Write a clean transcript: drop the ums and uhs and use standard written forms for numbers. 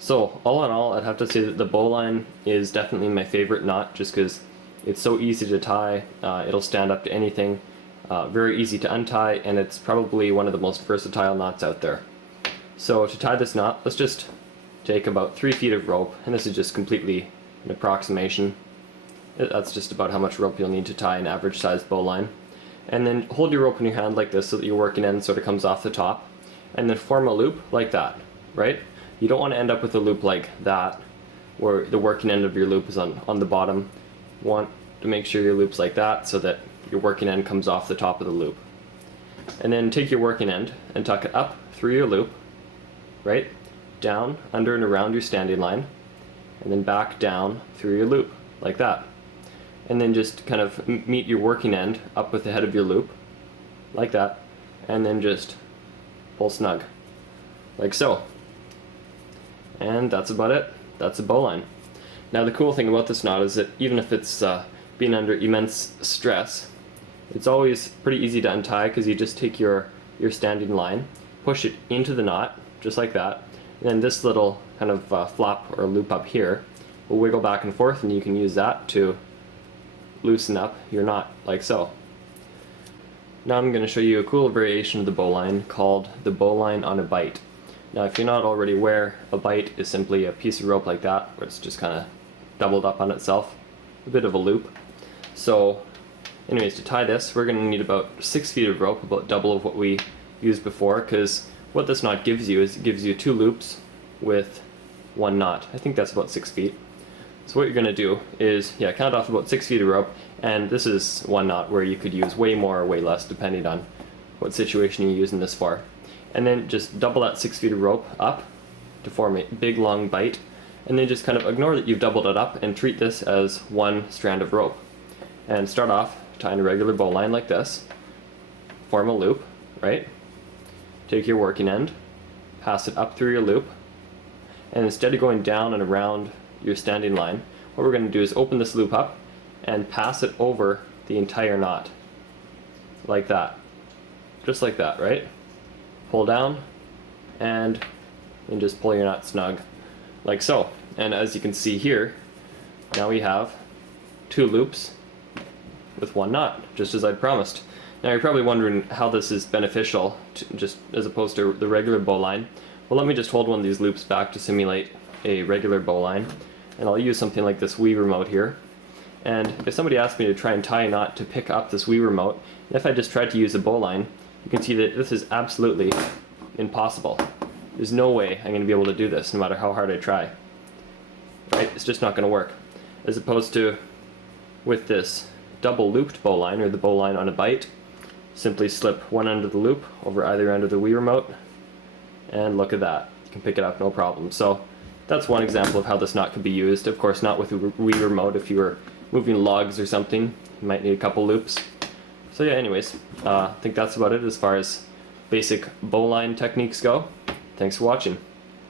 So all in all, I'd have to say that the bowline is definitely my favorite knot, just because it's so easy to tie. It'll stand up to anything, very easy to untie, and it's probably one of the most versatile knots out there. So to tie this knot, let's just take about 3 feet of rope, and this is just completely an approximation. That's just about how much rope you'll need to tie an average sized bowline. And then hold your rope in your hand like this so that your working end sort of comes off the top, and then form a loop like that, right? You don't want to end up with a loop like that, where the working end of your loop is on the bottom. You want to make sure your loop's like that so that your working end comes off the top of the loop. And then take your working end and tuck it up through your loop, right? Down, under and around your standing line, and then back down through your loop, like that. And then just kind of meet your working end up with the head of your loop, like that, and then just pull snug, like so. And that's about it. That's a bowline. Now the cool thing about this knot is that even if it's been under immense stress, it's always pretty easy to untie, because you just take your standing line, push it into the knot, just like that, and then this little kind of flap or loop up here will wiggle back and forth, and you can use that to loosen up your knot, like so. Now I'm going to show you a cool variation of the bowline called the bowline on a bight. Now if you're not already aware, a bight is simply a piece of rope like that, where it's just kind of doubled up on itself, a bit of a loop. So anyways, to tie this, we're going to need about 6 feet of rope, about double of what we used before, because what this knot gives you is it gives you 2 loops with 1 knot. I think that's about 6 feet. So what you're going to do is, count off about 6 feet of rope, and this is 1 knot where you could use way more or way less depending on what situation you're using this for. And then just double that 6 feet of rope up to form a big long bight, and then just kind of ignore that you've doubled it up and treat this as 1 strand of rope. And start off tying a regular bowline like this, form a loop, right? Take your working end, pass it up through your loop, and instead of going down and around your standing line, what we're going to do is open this loop up and pass it over the entire knot, like that, just like that, right? Pull down and then just pull your knot snug, like so. And as you can see here, now we have 2 loops with 1 knot, just as I'd promised. Now you're probably wondering how this is beneficial just as opposed to the regular bowline. Well, let me just hold one of these loops back to simulate a regular bowline, and I'll use something like this Wii remote here. And if somebody asked me to try and tie a knot to pick up this Wii remote, and if I just tried to use a bowline, you can see that this is absolutely impossible. There's no way I'm going to be able to do this, no matter how hard I try. Right? It's just not going to work. As opposed to with this double looped bowline, or the bowline on a bight, simply slip one end of the loop over either end of the Wii remote, and look at that. You can pick it up no problem. So that's one example of how this knot could be used. Of course, not with a Wii remote. If you were moving logs or something, you might need a couple loops. So yeah, anyways, I think that's about it as far as basic bowline techniques go. Thanks for watching.